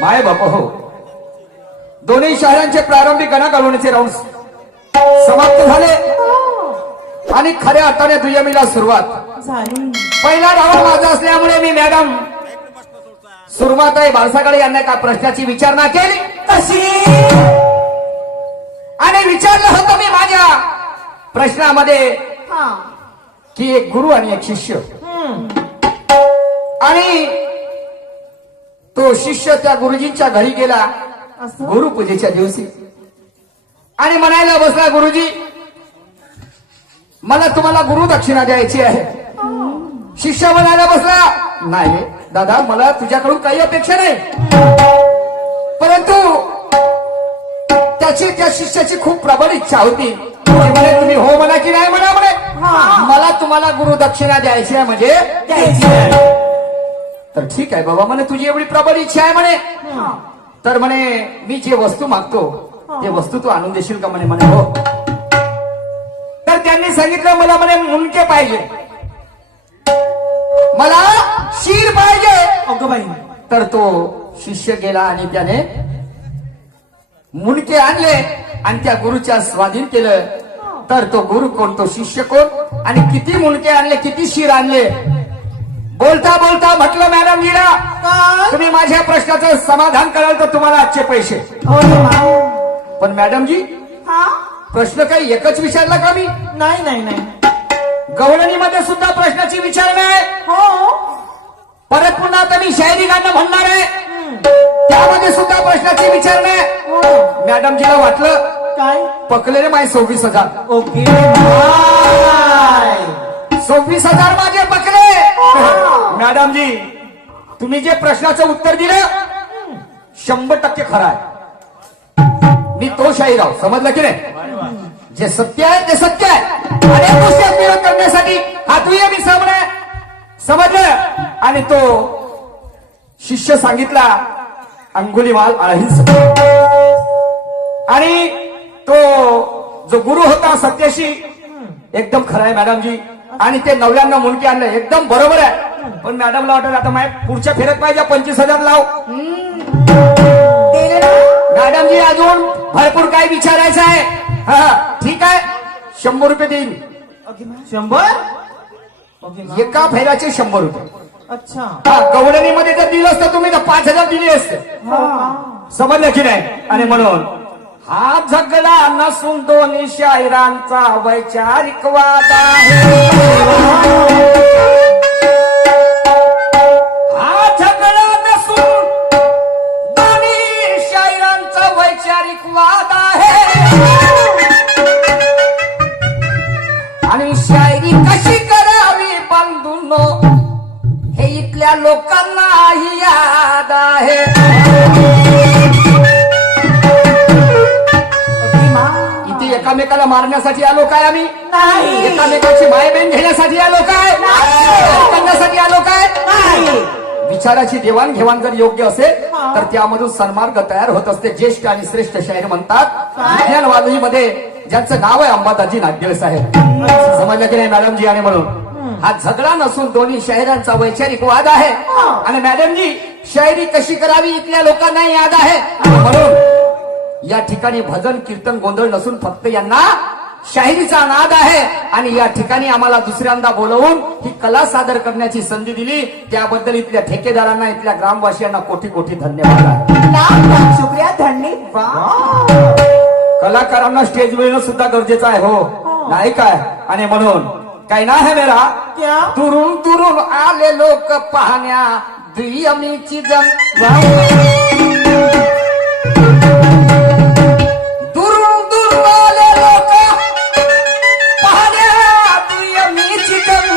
माय बाप हो, दोन्ही शाळांचे प्रारंभिक गणागणनेचे राऊंड समाप्त झाले आणि खऱ्या अर्थाने दुय्यमीला सुरुवात झाली. पहिला डाव माझा असल्यामुळे मी मॅडम सुरमाताई बाळसाकडे यांना एका प्रश्नाची विचारणा केली कशी? आणि विचारलं होतं मी माझ्या प्रश्नामध्ये हा. की एक गुरु आणि एक शिष्य, आणि तो शिष्य त्या गुरुजींच्या घरी गेला असं? गुरुपूजेच्या दिवशी आणि म्हणायला बसला, गुरुजी मला तुम्हाला गुरु दक्षिणा द्यायची आहे. शिष्य म्हणायला बसला, नाही दादा, मला तुझ्याकडून काही अपेक्षा नाही, परंतु त्याची त्या शिष्याची खूप प्रबळ इच्छा होती. म्हणे तुम्ही हो म्हणा की नाही म्हणा, म्हणे मला तुम्हाला गुरु दक्षिणा द्यायची आहे म्हणजे द्यायची आहे. तर ठीक आहे बाबा, म्हणे तुझी एवढी प्रबळ इच्छा आहे म्हणे, तर म्हणे मी जे वस्तू मागतो ते वस्तू तू आणून देशील का? म्हणे हो. तर त्यांनी सांगितलं, मला म्हणे मुंडके पाहिजे, मला शीर पाहिजे. अगं बाई. तर तो शिष्य गेला आणि त्याने मुंडके आणले आणि त्या गुरुच्या स्वाधीन केलं. तर तो गुरु कोण, तो शिष्य कोण, आणि किती मुंडके आणले, किती शीर आणले. बोलता बोलता म्हटलं, मॅडम जीला काय? तुम्ही माझ्या प्रश्नाचं समाधान कराल तर तुम्हाला आजचे पैसे. हो रे मा. पण मॅडम जी, हा? प्रश्न काही एकच विचारला का मी? नाही नाही नाही. गवळणीमध्ये सुद्धा प्रश्नाची विचारणा आहे. हो. परत पुन्हा आता मी शायरी गाणं म्हणणार आहे, त्यामध्ये सुद्धा प्रश्नाची विचारणा आहे. हो. मॅडमजीला वाटलं काय? पकलेले माझे 26,000. ओके. 26,000 माझे पकले. मॅडम जी, तुम्ही जे प्रश्नाचं उत्तर दिलं 100% खरं आहे. मी तो शाहीराव, समजलं की नाही? जे सत्य आहे ते सत्य आहे. अनेक गोष्टी विरोध करण्यासाठी हातूया मी सामने, समजलं? आणि तो शिष्य सांगितला अंगुलीमाल अहिंसक, आणि तो जो गुरु होता सत्याशी एकदम खरं आहे मॅडम जी. आणि ते 99 मुंडके आणलं एकदम बरोबर आहे. पण मॅडमला वाटलं आता माझ्या पुढच्या फेरत पाहिजे 25,000 लाव. मॅडम जी अजून भरपूर काय विचारायचं आहे. हा ठीक आहे, 100 रुपये देईन. 100? एका फेऱ्याचे 100 रुपये. अच्छा. हा, गवळणीमध्ये जर दिलं असतं तुम्ही तर 5,000 दिले असते. समजलं की नाही? आणि म्हणून हा झगडा नसून दोन्ही शाहिरांचा वैचारिक वाद आहे. हा झगडा नसून दोन्ही शाहिरांचा वैचारिक वाद आहे. आणि शायरी कशी करावी बांधून हे इथल्या लोकांनाही याद आहे. इथे एकामेकाला मारण्यासाठी आलो काय आम्ही? नाही. एकामेकाची माय बहीण घेण्यासाठी आलो काय? करण्यासाठी आलो काय? नाही. विचाराची देवाणघेवाण जर योग्य असेल तर त्यामधून सन्मार्ग तयार होत असते. ज्येष्ठ आणि श्रेष्ठ शाहीर म्हणतात विज्ञानवादीमध्ये ज्यांचं नाव आहे अंबादाजी नागदेळ साहेब. समजलं की नाही मॅडम जी? आणि म्हणून हा झगडा नसून दोन्ही शाहिरांचा वैचारिक वाद आहे. आणि मॅडम जी, शायरी कशी करावी इथल्या लोकांना याद आहे. म्हणून या ठिकाणी भजन कीर्तन गोंधळ नसून फक्त यांना शाहिरीचा नाद आहे. आणि या ठिकाणी आम्हाला दुसऱ्यांदा बोलवून ही कला सादर करण्याची संधी दिली त्याबद्दल इथल्या ठेकेदारांना, इथल्या ग्रामवासियांना कोटी कोटी धन्यवाद. शुक्रिया. धन्यवाद. कलाकारांना स्टेज मिळणं सुद्धा गरजेचं आहे. हो नाही काय? आणि म्हणून काय ना है मेरा, क्या? दुरून दुरून आले लोक पाहण्या दुय्यमीची जंग. दुरून दुरून आले लोक पाहण्या दुय्यमीची जंग.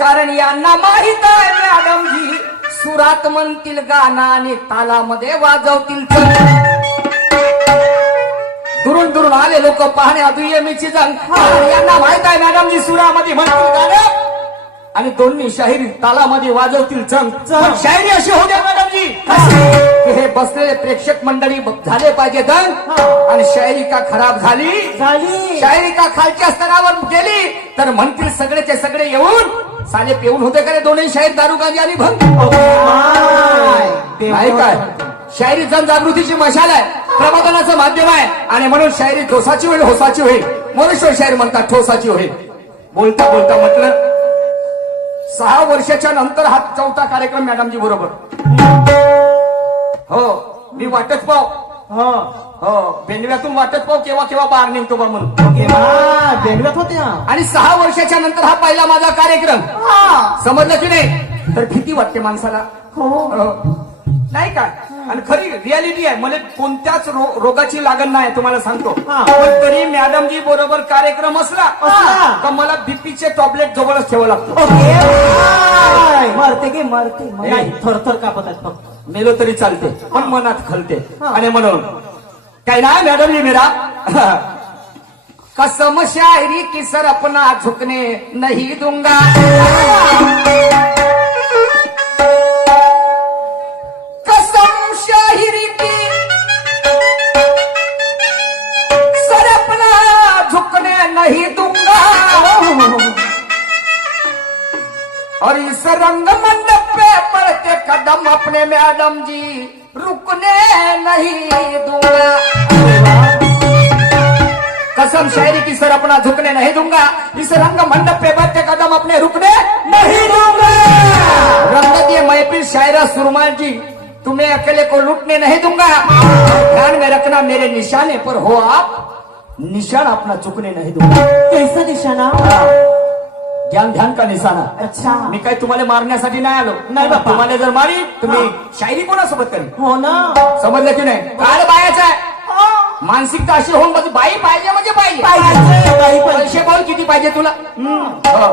कारण यांना माहित आहे मॅडम जी, सुरात म्हणतील गाणं आणि तालामध्ये वाजवतील चंग. दुरून दुरून आले लोक पाहण्या दुय्यमीची जंग. यांना माहित आहे मॅडम जी, सुरामध्ये म्हणतील गाणं आणि दोन्ही शाहिरी तालामध्ये वाजवतील चंग. पण शायरी अशी होऊ द्या मॅडम जी की हे बसलेले प्रेक्षक मंडळी झाले पाहिजे दंग. आणि शायरी का खराब झाली, झाली. शायरी का खालच्या स्तरावर गेली तर म्हणतील सगळेचे सगळे येऊन साले पेऊन होते का रे दोन्ही शाहीर दारू गांजी आणि भंग नाही काय शायरी जनजागृतीची मशाल आहे प्रबोधनाचं माध्यम आहे आणि म्हणून शायरी ठोसाची होईल होसाची होईल मोरेश्वर शायर म्हणतात ठोसाची होईल बोलता बोलता म्हटलं 6 वर्षाच्या नंतर हा 4था कार्यक्रम मॅडमजी बरोबर हो मी वाटच पाव हो बेंडव्यातून वाटत पाव केव्हा केव्हा बाहेर निघतो बा म्हणून बेंडव्यात होत्या आणि 6 वर्षाच्या नंतर हा पहिला माझा कार्यक्रम समजलं की नाही तर भीती वाटते माणसाला नाही काय आणि खरी रियालिटी आहे मला कोणत्याच रोगाची लागण नाही तुम्हाला सांगतो पण तरी मॅडमजी बरोबर कार्यक्रम असला तर मला बीपीचे टॅबलेट जवळच ठेवावं लागतं मरते की मरते नाही थरथर कापत आहेत फक्त मेलो तरी चालते पण मनात खलते आणि म्हणून काय ना मॅडम जी मेरा कसम शायरी की सर अपना झुकने नहीं दूंगा कसम शायरी की सर अपना झुकने नहीं दूंगा और इस रंग मंडप पे पड़ते कदम अपने मैडम जी रुकने नहीं दूंगा कसम शायरी की सर अपना झुकने नहीं दूंगा इस रंग मंडप पे बढ़ते कदम अपने रुकने नहीं दूंगा रंगत ये महफिल शायरा सुरमान जी तुम्हें अकेले को लूटने नहीं दूंगा ध्यान में रखना मेरे निशाने पर हो आप निशान अपना चुकने नहीं दूंगा कैसा निशाणा ज्ञान ध्यान का निशाणा अच्छा मी काही तुम्हाला मारण्यासाठी नाही आलो नाही बाप्पा. तुम्हाला जर मारी तुम्ही शायरी कोणासोबत करेल हो ना समजलं की नाही काळ बायाचा आहे मानसिकता अशी होऊन म्हणजे बाई पाहिजे म्हणजे पाहिजे बाई पण. पैसे बोल किती पाहिजे तुला हो.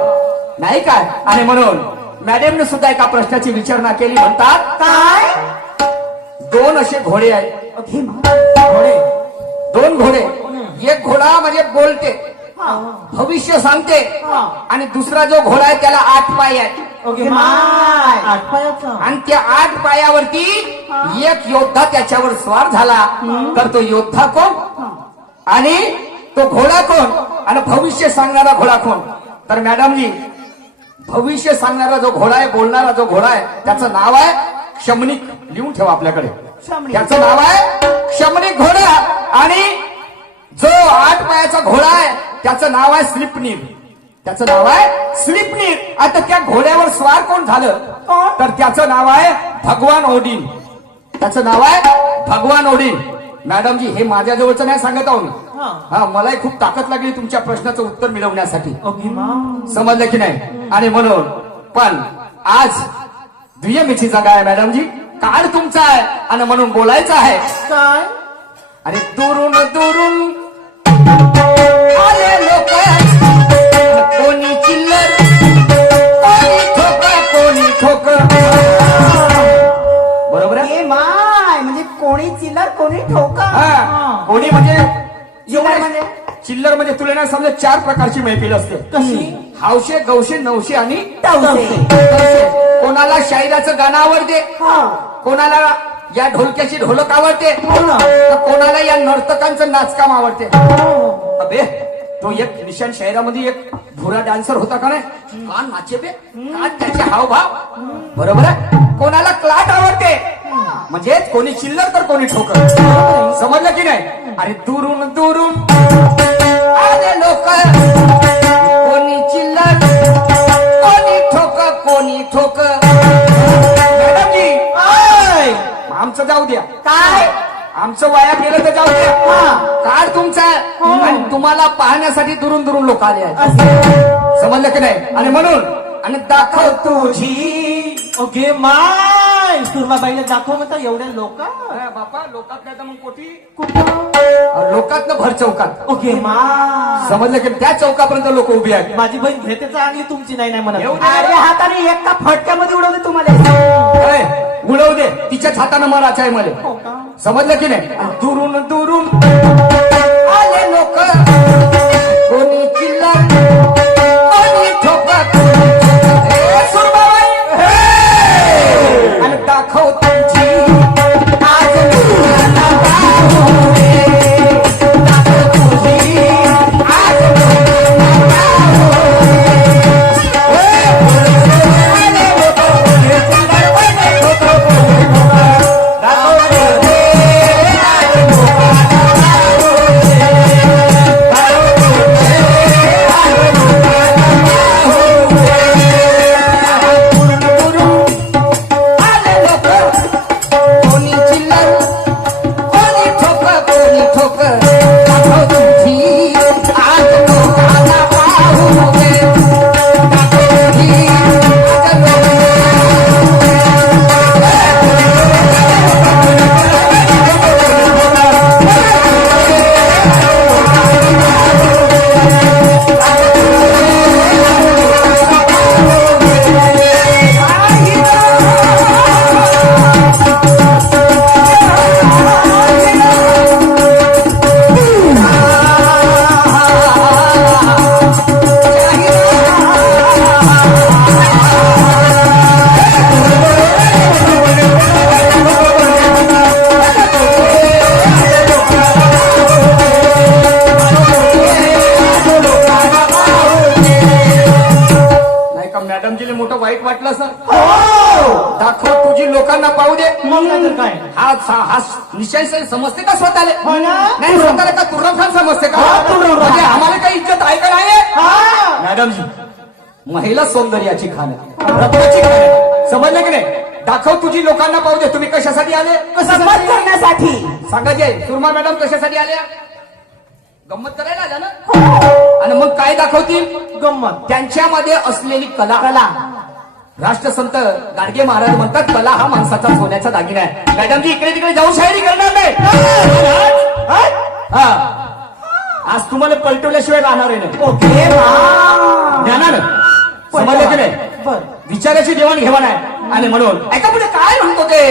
नाही काय आणि म्हणून मॅडमने सुद्धा एका प्रश्नाची विचारणा केली म्हणतात काय 2 असे घोडे आहेत घोडे 2 घोडे एक घोडा म्हणजे बोलते भविष्य सांगते आणि दुसरा जो घोडा आहे त्याला 8 पाय आहेत ओके माय 8 पायाचा आणि त्या 8 पायावरती एक योद्धा त्याच्यावर स्वार झाला तर तो योद्धा कोण आणि तो घोडा कोण आणि भविष्य सांगणारा घोडा कोण तर मॅडमजी भविष्य सांगणारा जो घोडा आहे बोलणारा जो घोडा आहे त्याचं नाव आहे क्षमनिक लिहून ठेवा आपल्याकडे क्षमनिक. त्याचं नाव आहे क्षमनिक घोडा आणि जो 8 पायाचा घोडा आहे त्याचं नाव आहे स्लिपनीर त्याचं नाव आहे स्लिपनीर आता त्या घोड्यावर स्वार कोण झालं तर त्याचं नाव आहे भगवान ओडिन त्याचं नाव आहे भगवान ओडिन मॅडमजी हे माझ्या जवळचं नाही सांगत आहो मी हा मलाही खूप ताकद लागली तुमच्या प्रश्नाचं उत्तर मिळवण्यासाठी ओके माय समजलं की नाही आणि म्हणून पण आज दुय्यमीची जागा आहे मॅडमजी काळ तुमचा आहे आणि म्हणून बोलायचं आहे काय आणि दुरून दुरून आले लोक कोणी चिल्लर कोणी ठोक बरोबर आहे माय म्हणजे कोणी चिल्लर कोणी ठोका हा कोणी म्हणजे चिल्लर म्हणजे चिल्लर म्हणजे तुला नाही समजा 4 प्रकारची मैफिल असते कशी हावशे गवशे नवशे आणि टवसे. तवशे. कोणाला शायराचं गाणं आवडते कोणाला या ढोलक्याची ढोलक आवडते तर कोणाला या नर्तकांचं नाचकाम आवडते अबे तो एक निशान शहरामध्ये एक भुरा डान्सर होता का नाही का नाचे बे का त्याचे हावभाव बरोबर आहे कोणाला क्लाट आवडते म्हणजे कोणी चिल्लर तर कोणी ठोकर समजलं की नाही आणि दुरून दुरून आले लोक कोणी चिल्लर कोणी ठोक मॅडमजी आमचं जाऊ द्या काय आमचं वाया गेलं तर जाऊ द्या काळ तुमचा आहे आणि तुम्हाला पाहण्यासाठी दुरून दुरून लोक आले आहेत समजलं की नाही आणि म्हणून आणि दाखव तुझी ओके माय सुरमाबाईला दाखव म्हणता एवढ्या लोक बापा लोकात नाही तर मग कोठी कुठं लोकात भर चौकात ओके माय समजलं की त्या चौकापर्यंत लोक उभी आहेत माझी बहीण घेते चांगली तुमची नाही नाही म्हणत येऊ दे. अरे हाताने एका फटक्यामध्ये उडवते तुम्हाला अय, उडवू दे तिच्याच हातानं मराचं आहे मला हो का समजलं की नाही आणि दुरून दुरून आले लोक कोणी चिल्लर कोणी ठोकत आणि दाखव तुझी आज आज दे. मग नाहीतर काय? हा निश्चय समजते का स्वतःला? हो ना? नाही स्वतःला का तुर्रम खान समजते का? हा, तुर्रम खान. म्हणजे आम्हाला काही इज्जत आहे का नाही? हा. मॅडमजी महिला सौंदर्याची खाण रत्नाची खाण समजलं की नाही? दाखव तुझी लोकांना पाहू दे. तुम्ही कशासाठी आले? गंमत करण्यासाठी. सांगा जे सुरमा मॅडम कशासाठी आल्या? गंमत करायला आल्या ना? आणि मग काय दाखवतील? गंमत. त्यांच्यामध्ये असलेली कला. राष्ट्रसंत गाडगे महाराज म्हणतात कला हा माणसाचा सोन्याचा दागिना आहे. मॅडमजी इकडे तिकडे जाऊन शायरी करणार नाही. हा आज तुम्हाला पलटवल्याशिवाय राहणार आहे नाही. ओके ज्ञानानं समजलं की नाही? बर. विचाराची देवाणघेवाण आहे. आणि म्हणून ऐका पुढे काय म्हणतो ते.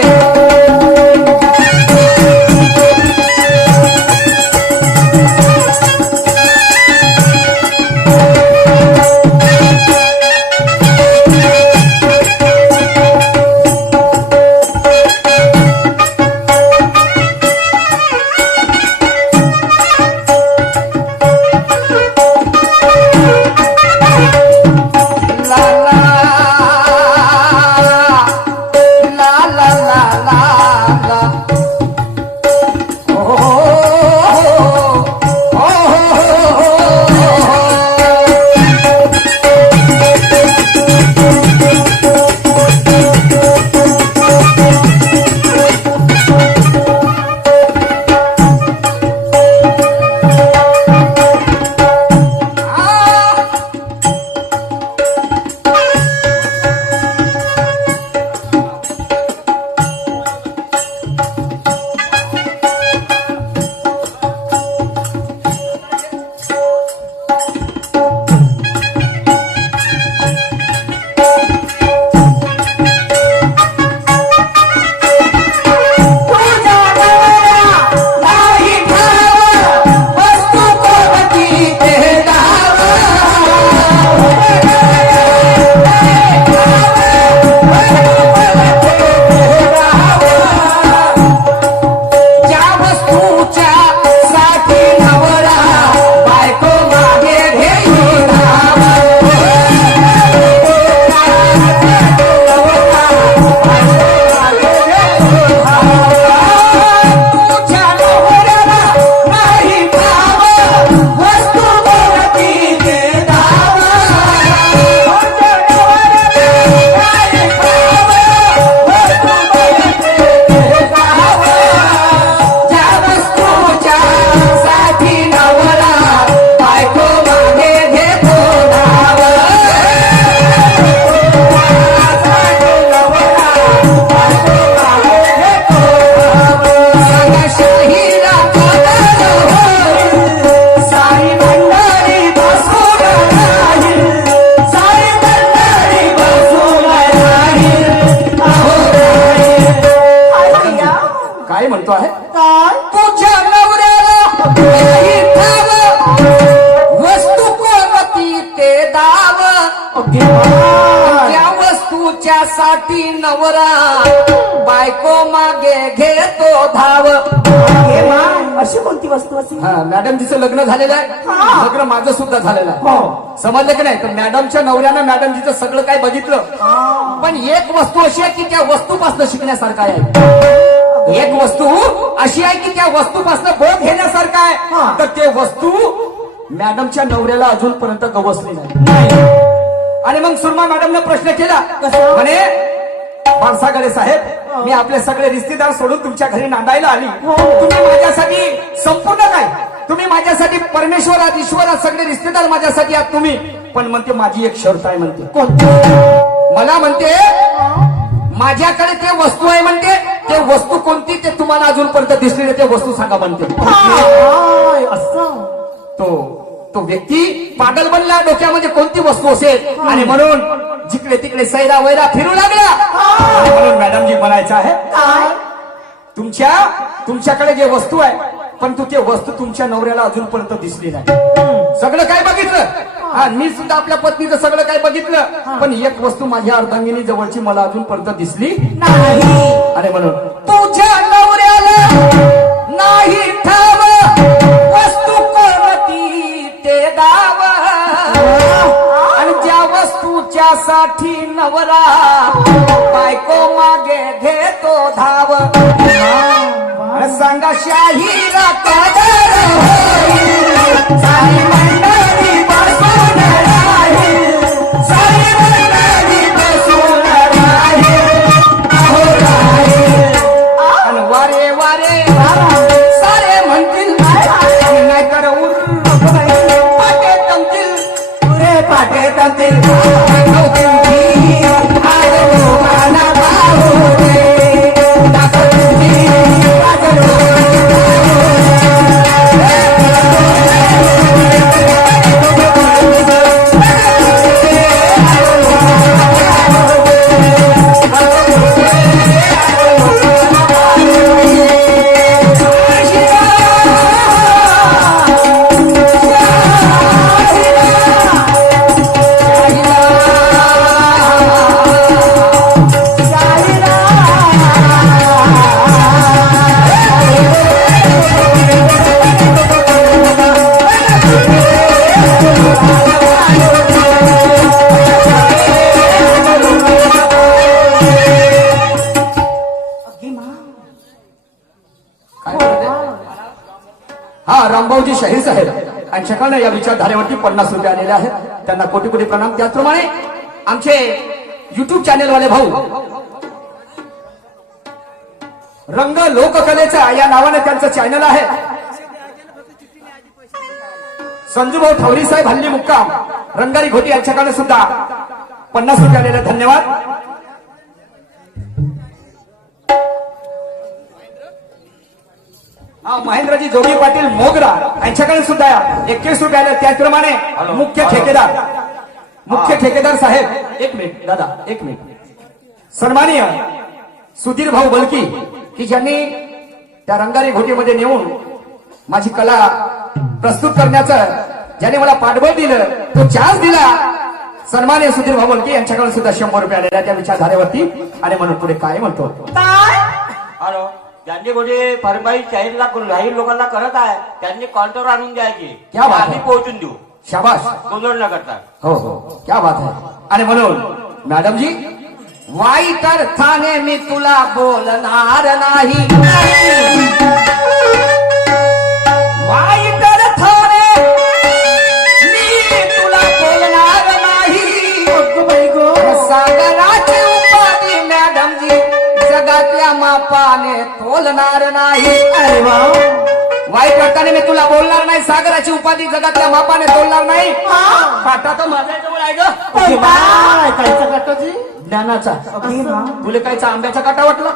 काय म्हणतो आहे? काय? तुझ्या नवऱ्याला नाही ठाव, वस्तू कोणती ते दाव. Okay bye. त्या वस्तूच्या साठी नवरा बायको मागे घेतो धाव. Okay bye. अशी कोणती वस्तू असेल? हा मॅडमजीचं लग्न झालेलं आहे. हा. लग्न माझं सुद्धा झालेलं आहे. हो. समजलं की नाही? तर मॅडमच्या नवऱ्यानं मॅडमजीचं सगळं काय बघितलं. पण एक वस्तू अशी आहे की त्या वस्तूपासून शिकण्यासारखं आहे. एक वस्तू अशी आहे की त्या वस्तूपासून बोध घेण्यासारखं हा. आहे. तर ते वस्तू मॅडमच्या नवऱ्याला अजूनपर्यंत गवसली नाही. नाही. आणि मग सुरमा मॅडमने प्रश्न केला. कसं? म्हणे बारसागडे साहेब मी आपले सगळे रिश्तेदार सोडून तुमच्या घरी नांदायला आली. हो. तुम्ही माझ्यासाठी संपूर्ण काय? तुम्ही माझ्यासाठी परमेश्वरात ईश्वरात सगळे रिश्तेदार माझ्यासाठी आहात तुम्ही. पण म्हणते माझी एक शर्त आहे म्हणते. कोणती? मला म्हणते माझ्याकडे ते वस्तू आहे म्हणते. ते वस्तू कोणती ते तुम्हाला अजूनपर्यंत दिसली नाही. ते वस्तू सांगा म्हणते. काय? असं तो व्यक्ती पागल बनला. डोक्यामध्ये कोणती वस्तू असेल. आणि म्हणून जिकडे तिकडे सैरा वैरा फिरू लागला. आणि म्हणून मॅडमजी म्हणायचं आहे काय? तुमच्याकडे जे वस्तू आहे परंतु ते वस्तू तुमच्या नवऱ्याला अजूनपर्यंत दिसली नाही. सगळं काय बघितलं. हा मी सुद्धा आपल्या पत्नीचं सगळं काय बघितलं. पण एक वस्तू माझ्या अर्धांगिनी जवळची मला अजूनपर्यंत दिसली नाही. आणि म्हणून तुझ्या नवऱ्याला नाही ठाव, वस्तू कोणती ते दाव. आणि ज्या वस्तूच्या सुखासाठी नवरा बायको मागे घेतो धाव सांगा शाहीरा कादर होईल सारी मंडळी बसून राहील सारी मंडळी बसून राहील अहो राहील अन वारे वारे सारे म्हणतील नाही कर उर पाटे तमतील पुरे पाटे तमतील रामभाऊजी शाहीर साहेब यांच्याकडनं या विचारधारेवरती 50 रुपये आलेले आहेत त्यांना कोटी कोटी प्रणाम. त्याचप्रमाणे आमचे युट्यूब चॅनेल वाले भाऊ रंग लोककलेचा या नावाने त्यांचं चॅनल आहे. संजूभाऊ ठवरी साहेब हल्ली मुक्काम रंगारी घोटी यांच्याकडे सुद्धा 50 रुपये आलेले धन्यवाद. महेंद्रजी जोगी पाटील मोगरा यांच्याकडे सुद्धा 21 रुपये आले. त्याचप्रमाणे मुख्य ठेकेदार साहेब एक मिनिट दादा एक मिनिट सन्माननीय सुधीर भाऊ बलकी की ज्यांनी त्या रंगारी घोटीमध्ये नेऊन माझी कला प्रस्तुत करण्याचं ज्याने मला पाठबळ दिलं तो चान्स दिला. सन्माननीय सुधीर भाऊ बलकी यांच्याकडे सुद्धा 100 रुपये आलेल्या त्या विचारधारेवरती. आणि म्हणून पुढे काय म्हणतो हॅलो ज्यांनी कोणी फरमाई शाहीरला राहील लोकांना करत आहे त्यांनी कॉन्टोर आणून द्यायची क्या बात आम्ही आहे. पोहोचून देऊ शाबाश गोंधळ न करता. हो हो क्या बात आहे. आणि म्हणून मॅडम जी वाईट अर्थाने मी तुला बोलणार नाही वाईट अर्थाने मी तुला बोलणार नाही सागराची उपाधी मॅडम जी जगातल्या मापाने तोलणार नाही. अरे वा वाईट अर्थाने मी तुला बोलणार नाही सागराची उपाधी जगातल्या मापाने तोलणार नाही. काटा तर माझ्या जवळ आहे ग कायचा काटाची ज्ञानाचा. तुला कायचा आंब्याचा काटा वाटला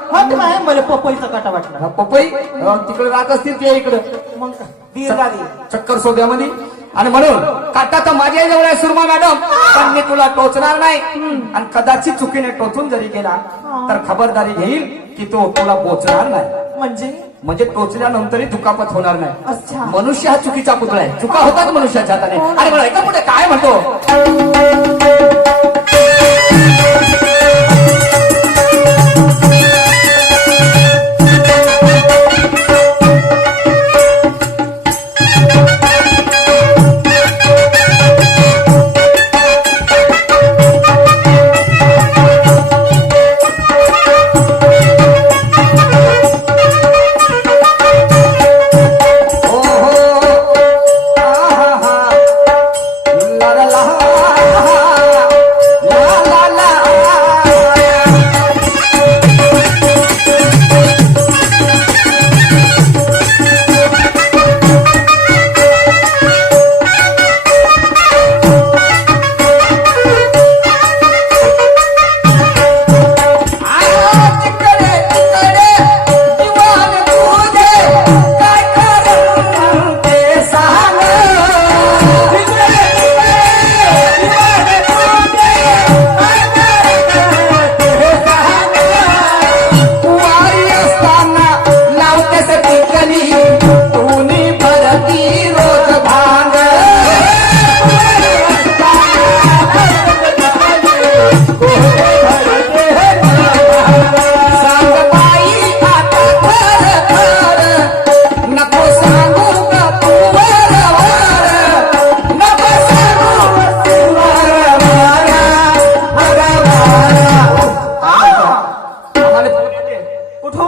मला पपईचा काटा वाटला. पपई तिकडे राहत असतील ते इकडं मग बीर गाडी चक्कर सोब्यामध्ये. आणि म्हणून काटा तर माझ्या जवळ आहे सुरमा मॅडम पण मी तुला टोचणार नाही. आणि कदाचित चुकीने टोचून जरी गेला तर खबरदारी घेईल की तो तुला पोचणार नाही. म्हणजे टोचल्यानंतरही दुखापत होणार नाही. अच्छा. मनुष्य हा चुकीचा पुतळा आहे. चुका होतात मनुष्याच्या हाताने. आणि मला एका पुढे काय म्हणतो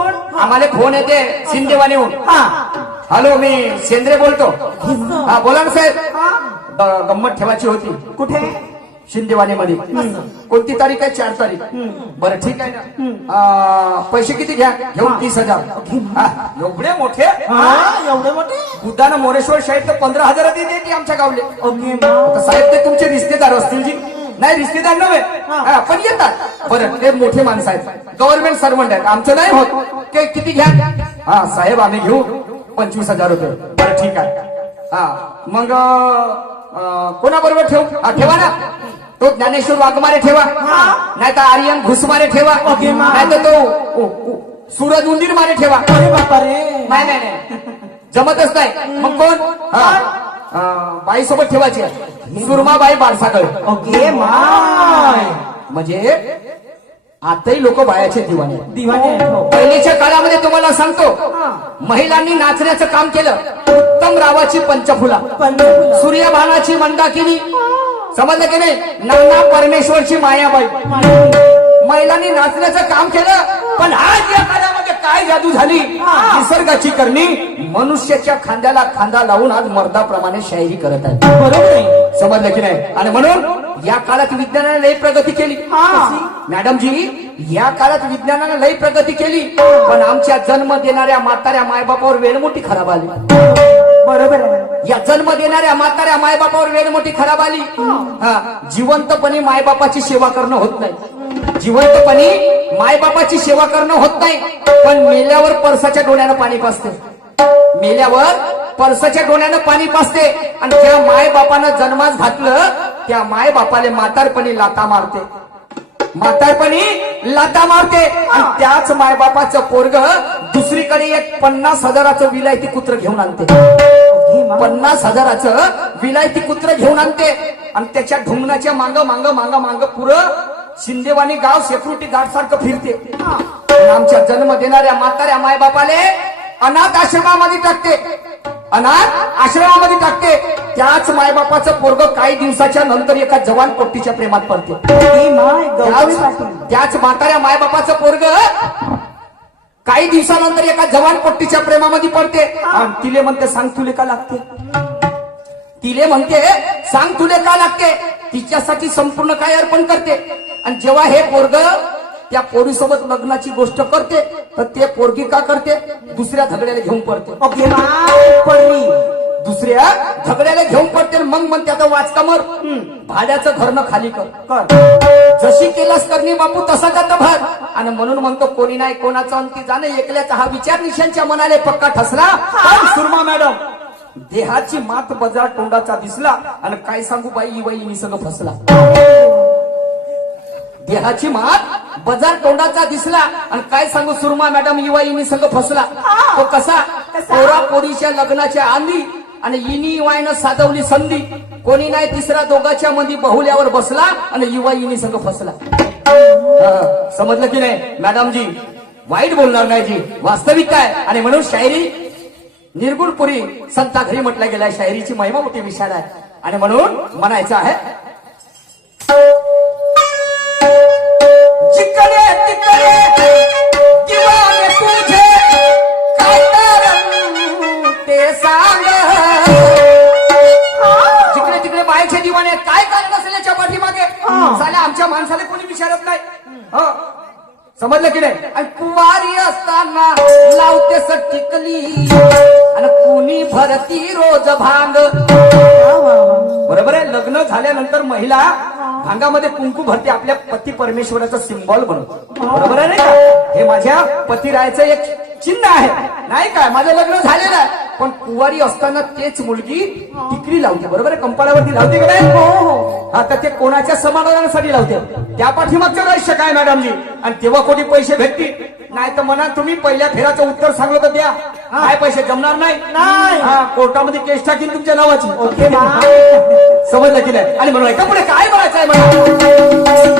कोण आम्हाला फोन येते शिंदेवानीहून. हा हॅलो, मी शेंद्रे बोलतो. हा बोला ना साहेब. हा. गंमत ठेवायची होती कुठे शिंदेवानीमध्ये. कोणती तारीख आहे? 4 तारीख. बरं ठीक आहे ना. पैसे किती घ्या? घेऊन 30,000. हा, एवढे मोठे हा एवढे मोठे बुद्धानं मोरेश्वर शाहीर तर 15,000 देते आमच्या गावले. ओके तर साहेब ते तुमचे रिश्तेदार असतील जी. नाही रिश्तेदार नव्हे, हा, पण येतात. बरं ते मोठे माणसं आहेत, गव्हर्नमेंट सर्वंट आहेत. आमचं नाही होत. ते किती घ्या? हा साहेब आम्ही घेऊ 25,000 रुपये. बरं ठीक आहे. हा मग कोणाबरोबर ठेवू? हा ठेवा ना, तो ज्ञानेश्वर वाघमारे ठेवा, नाही तर आर्यन घुसमारे ठेवा, नाही तर तो सूरज उंदीर मारे ठेवा. अरे बापा रे नाही नाही नाही, जमतच नाही. मग कोण? बाईसोबत ठेवायची सुरमाबाई बारसागळ. ओके माय म्हणजे आताही लोक बायाचे दिवाणे. दिवाने हो. पहिलीच्या काळामध्ये तुम्हाला सांगतो, महिलांनी नाचण्याचं काम केलं. उत्तम रावाची पंचफुला, पंढरपूर सूर्यभानाची मंदाकिनी, समजलं की नाही, नाना परमेश्वरची मायाबाई. महिलांनी नाचण्याचं काम केलं. पण आज या काळामध्ये काय जादू झाली निसर्गाची करणी, मनुष्याच्या खांद्याला खांदा लावून आज मर्दाप्रमाणे शायरी करत आहे. बरोबर आहे. समजलं की नाही. आणि म्हणून या काळात विज्ञानाने लई प्रगती केली. मॅडम जी, या काळात विज्ञानाने लई प्रगती केली, पण आमच्या जन्म देणाऱ्या म्हाताऱ्या मायबापावर वेळ मोठी खराब आली. बरोबर आहे. या जन्म देणाऱ्या म्हाताऱ्या मायबापावर वेळ मोठी खराब आली. हा, जिवंतपणी मायबापाची सेवा करणं होत नाही. जिवंतपणी मायबापाची सेवा करणं होत नाही, पण मेल्यावर परसाच्या डोळ्यानं पाणी पाजते. मेल्यावर परसाच्या डोळ्यानं पाणी पाजते. आणि ज्या मायबापानं जन्मास घातलं त्या मायबापाले म्हातारपणी लाता मारते. म्हातारपणी लाता मारते. आणि त्याच मायबापाचं पोरग दुसरीकडे एक 50,000चं विलायती कुत्र घेऊन आणते. 50,000चं विलायती कुत्र घेऊन आणते. आणि त्याच्या ढुंगणाच्या मांग मांग मांग मांग पुरं शिंदेवानी गाव सिक्युरिटी गार्ड सारखं फिरते. पण आमच्या जन्म देणाऱ्या म्हाताऱ्या मायबापाले अनाथ आश्रमामध्ये टाकते. अनाथ आश्रमामध्ये टाकते. त्याच मायबापाचं पोरग काही दिवसाच्या नंतर एका जवान पोट्टीच्या प्रेमात पडते. त्याच म्हाताऱ्या मायबापाचं पोरग काही दिवसानंतर एका जवान पट्टीच्या प्रेमामध्ये पडते. आणि तिले म्हणते सांग तुले का लागते. तिले म्हणते सांग तुले का लागते. तिच्यासाठी संपूर्ण काय अर्पण करते. आणि जेव्हा हे पोरग त्या पोरीसोबत लग्नाची गोष्ट करते तर ते पोरगी का करते, दुसऱ्या झगड्याला घेऊन पडते. दुसऱ्या झगड्याला घेऊन पडते. मग म्हणते आता वाचका मर, भाड्याचं घरनं खाली कर. जशी केलास करणी बापू तसा जात भर. आणि म्हणून म्हणतो कोणी नाही कोणाचा अंती जाणे एकल्याचा हा विचार निशांच्या मनाले पक्का ठसला. पण सुरमा मॅडम देहाची मात बजार तोंडाचा दिसला. आणि काय सांगू बाई बाई मी सगळं फसला. देहाची मात बजार तोंडाचा दिसला. आणि काय सांगू सुरमा मॅडम इवाईनी सगळं फसला. तो कसा, पोरा पोरीच्या लग्नाच्या आंधी आणि इनी वायनं साधवली संधी. कोणी नाही तिसरा दोघाच्या मध्ये बहुल्यावर बसला आणि युवाईनी सगळं फसला. समजलं की नाही मॅडम जी, वाईट बोलणार नाही जी, वास्तविक काय. आणि म्हणून शायरी निर्गुणपुरी संता घरी म्हटलं गेलाय. शायरीची महिमा मोठी विशाल आहे. आणि म्हणून म्हणायचं आहे, जिकडे तिकडे दिवाने तुझे काय कारण ते सांग. जिकडे तिकडे बायचे दिवाने काय कारण असेल याच्या पाठीमागे, साल्या आमच्या माणसाला कोणी विचारत नाही. समजलं की नाही. आणि कुवारी असताना लावते टिकली आणि कुणी भरती रोज भांग. बरोबर आहे. लग्न झाल्यानंतर महिला भांगामध्ये कुंकू भरते, आपल्या पती परमेश्वराचं सिम्बॉल बनवतो. बरोबर आहे नाही का. हे माझ्या पतिरायाचं एक चिन्ह आहे नाही काय. माझं लग्न झालेलं आहे, पण कुवारी असताना तेच मुलगी टिकली लावते. बरोबर आहे. कंपाळावरती लावते का नाही. हा, तर ते कोणाच्या समाधानासाठी लावते. त्या पाठीमागचं रहस्य काय मॅडम जी. आणि तेव्हा कोणी पैसे भेटतील नाही तर म्हणा तुम्ही पहिल्या फेराचं उत्तर सांगलं तर द्या. काय पैसे जमणार नाही. हा, कोर्टामध्ये केस टाकीन तुमच्या नावाची. ओके समजलं की नाही. आणि म्हणून का पुढे काय म्हणायचं आहे मला.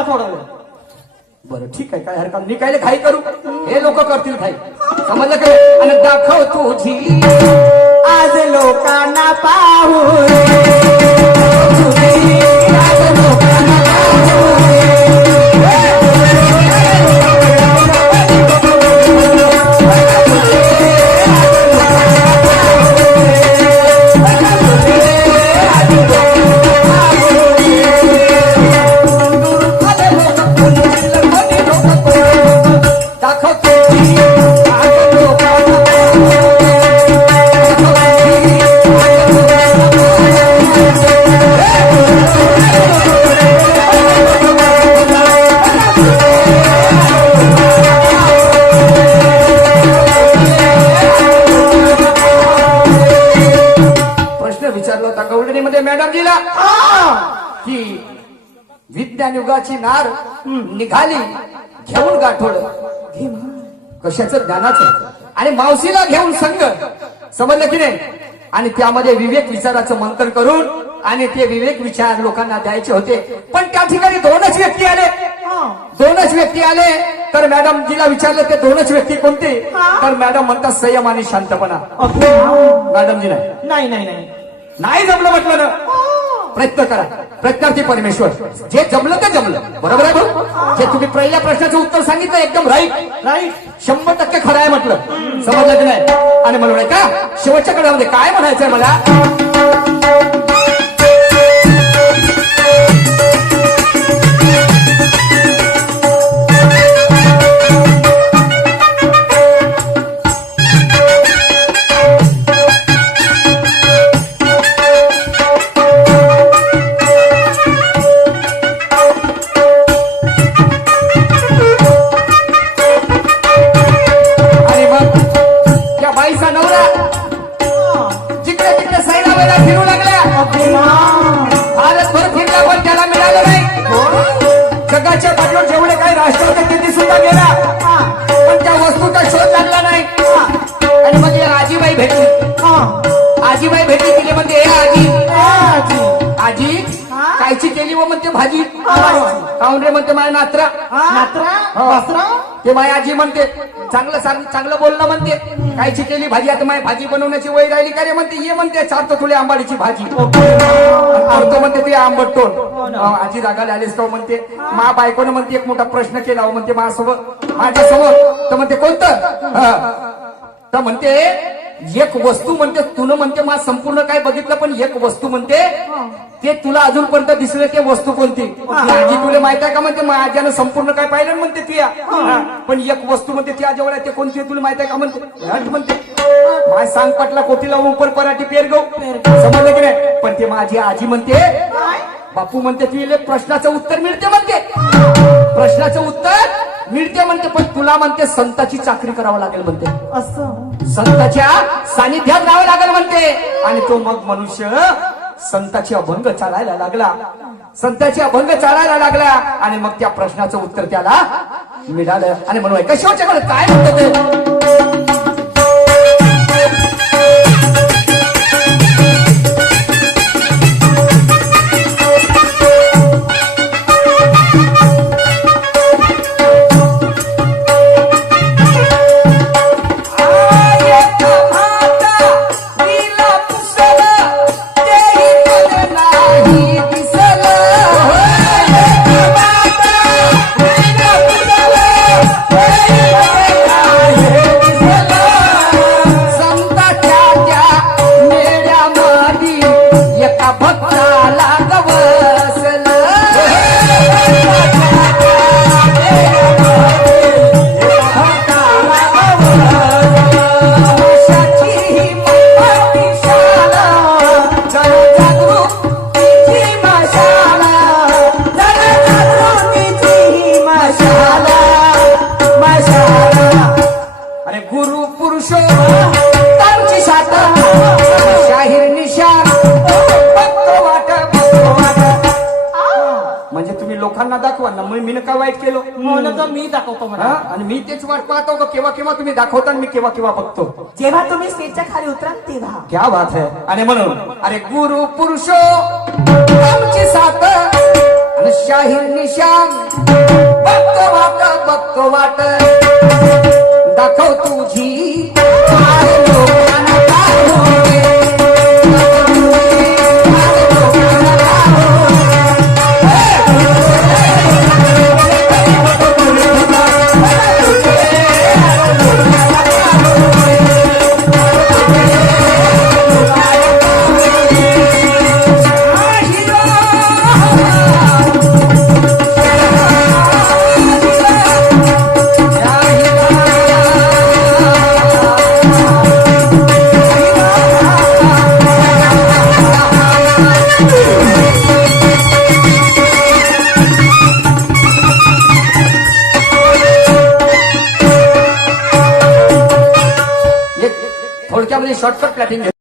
थांबा थोडा वेळ. बरं ठीक आहे, काय हरकत नाही. मी काय घाई करू, हे लोक करतील घाई. समजलं काय? आणि दाखव तुझी आज लोकांना पाहून दाखव तुझी आज लोकांना प्रश्न विचारला होता गवडणीमध्ये मॅडमजीला की विज्ञान युगाची नार निघाली घेऊन गाठोड कशाचं ज्ञानाचं आणि मावशीला घेऊन संघ. समजलं की नाही? आणि त्यामध्ये विवेक विचाराचं मंथन करून आणि ते विवेक विचार लोकांना द्यायचे होते. पण त्या ठिकाणी दोनच व्यक्ती आले. दोनच व्यक्ती आले तर मॅडमजीला विचारलं ते दोनच व्यक्ती कोणते? तर मॅडम म्हणतात संयम आणि शांतपणा. मॅडमजी नाही नाही नाही नाही जमलं म्हटलं ना, प्रयत्न करा. प्रयत्नार्थी परमेश्वर. जे जमलं ते जमलं. बरोबर आहे भाऊ? जे तुम्ही पहिल्या प्रश्नाचं उत्तर सांगितलं एकदम राईट. राईट 100% खरं आहे म्हटलं. समजलं की नाही? आणि म्हणून का शेवटच्या कडव्यामध्ये काय म्हणायचंय मला? आणि मग त्या बाईचा नवरा जिकडे तिकडे सैला वेळा फिरू लागल्या. भारतभर फिरला पण त्याला मिळालं नाही. जगाच्या पाठीवर जेवढे काही राष्ट्राचे किती सुद्धा गेला पण त्या वस्तूचा शोध लागला नाही. आणि मग या आजीबाई भेटली. आजीबाई भेटली तिने म्हणते हे आजी कायची केली व म्हणते भाजी. काऊन रे म्हणते माझ्या नात्रा. ते माझी आजी म्हणते चांगलं बोलणं म्हणते. कायची केली भाजी. आता माझी भाजी बनवण्याची वय राहिली का रे म्हणते. ये म्हणते चारतो तुला आंबाडीची भाजी. करतो म्हणते ते आंबट तोंड. आजी रागाला आलीस का म्हणते. मा बायकोनं म्हणते एक मोठा प्रश्न केला हो म्हणते माझ्यासोबत माझ्यासमोर. तर म्हणते कोणतं? तर म्हणते एक वस्तू म्हणते तुला म्हणते मा संपूर्ण काय बघितलं पण एक वस्तू म्हणते ते तुला अजूनपर्यंत दिसले ते वस्तू कोणती? आजी तुला माहित आहे का म्हणते माझ्यानं संपूर्ण काय पाहिलं म्हणते ती पण एक वस्तू म्हणते ती आजवळ आहे ते कोणती तुला माहित आहे का म्हणते. म्हणते माय सांग पटला कोटीला उपर पराठी पेरगो. समजलं की नाही? पण ते माझी आजी म्हणते बापू म्हणते तुला प्रश्नाचं उत्तर मिळते म्हणते. प्रश्नाचं उत्तर मिळते म्हणते पण तुला म्हणते संताची चाकरी करावं लागेल म्हणते. असं संताच्या सानिध्यात राहावं लागेल म्हणते. आणि तो मग मनुष्य संताची अभंग चालायला लागला. संताची अभंग चालायला लागला आणि मग त्या प्रश्नाचं उत्तर त्याला मिळालं. आणि म्हणून कशाच्याकडे काय म्हणतं ते लोकांना दाखवा ना. मग मी काय वाईट केलं मी दाखवतो म्हणा. आणि मी तेच वाट पाहतो का केव्हा केव्हा तुम्ही दाखवता मी केव्हा केव्हा बघतो. जेव्हा तुम्ही स्टेजच्या खाली उतरा तेव्हा. क्या बात है. आणि म्हणून अरे गुरु पुरुषो आमची साथ आणि शाहीर निशान वाट दाखव तुझी चाल लोकांना दाखव दे. थोडक्यामध्ये शॉर्टकट प्लॅटिंग